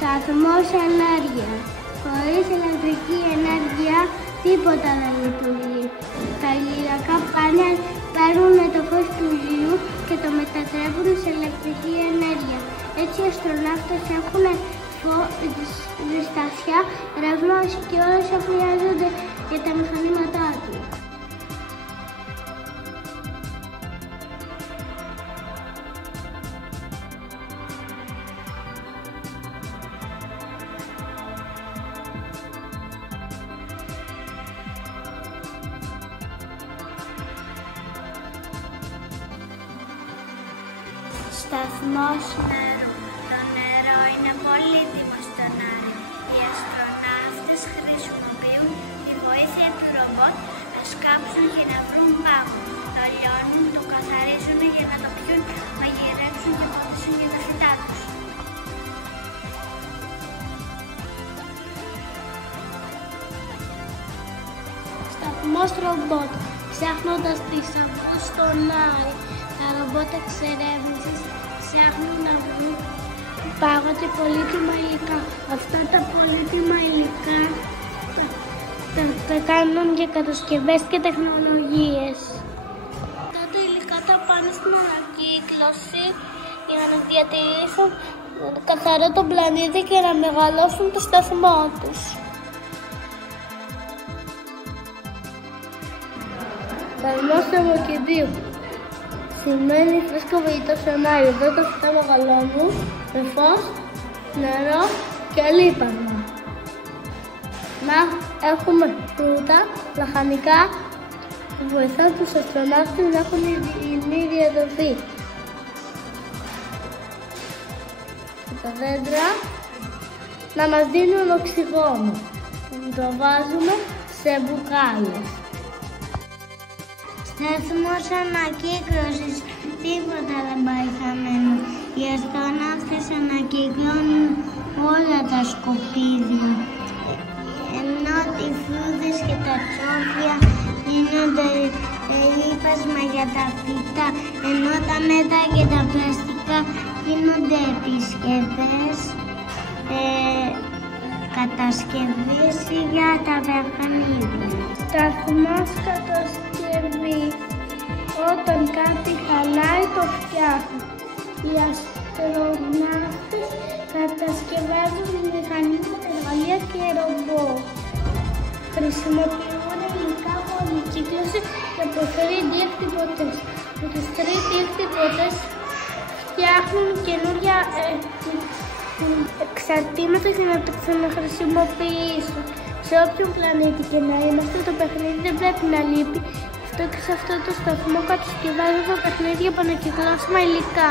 Σταθμός ενέργεια. Χωρίς ηλεκτρική ενέργεια τίποτα δεν λειτουργεί. Τα ηλιακά πάνελ παίρνουν το φως του ήλιου και το μετατρέπουν σε ηλεκτρική ενέργεια. Έτσι οι αστροναύτες έχουν ζεστασιά, ρεύμα και όλα όσα χρειάζονται για τα μηχανήματά τους. Σταθμός νερού. Το νερό είναι πολύτιμο στον αέρα. Οι αστροναύτες χρησιμοποιούν τη βοήθεια του ρομπότ να σκάψουν και να βρουν πάγο. Το λιώνουν, το καθαρίζουν για να το πιούν, μαγειρέψουν και ποτίσουν για τα φυτά τους. Σταθμός ρομπότ. Ψάχνοντας θησαυρούς στον αέρα, τα ρομπότ εξερεύνησης ψάχνουν να βρουν πάγο και πολύτιμα υλικά. Αυτά τα πολύτιμα υλικά τα κάνουν για κατασκευές και τεχνολογίες. Αυτά τα υλικά τα πάνε στην ανακύκλωση για να διατηρήσουν καθαρό τον πλανήτη και να μεγαλώσουν το σταθμό τους. Σταθμός θερμοκηπίου. Σημαίνει φρέσκο φαγητό στον αέρα. Εδώ τα φυτά μεγαλώνουν με φως, νερό και λίπασμα. Να έχουμε φρούτα, λαχανικά που βοηθούν τους αστροναύτες να έχουν υγιεινή διατροφή. Και τα δέντρα να μας δίνουν οξυγόνο που το βάζουμε σε μπουκάλες. Σταθμός ανακύκλωσης. Τίποτα δεν πάει χαμένο. Οι αστροναύτες ανακυκλώνουν όλα τα σκουπίδια. Ενώ οι φρούτες και τα τσόφια δίνονται λίπασμα για τα φυτά. Ενώ τα μέτρα και τα πλαστικά γίνονται επισκευές, κατασκευές για τα παιχνίδια. Σταθμός κατασκευή. Όταν κάτι χαλάει το φτιάχνουν. Οι αστροναύτες κατασκευάζουν μηχανήματα, εργαλεία και ρομπό. Χρησιμοποιούν υλικά από ανακύκλωση και από 3D εκτυπωτές. Με τους 3D εκτυπωτές φτιάχνουν καινούργια εξαρτήματα για να το ξαναχρησιμοποιήσουν. Σε όποιον πλανήτη και να είμαστε, το παιχνίδι δεν πρέπει να λείπει. Και σε αυτό το σταθμό κατασκευάζουν τα παιχνίδια από ανακυκλώσιμα υλικά.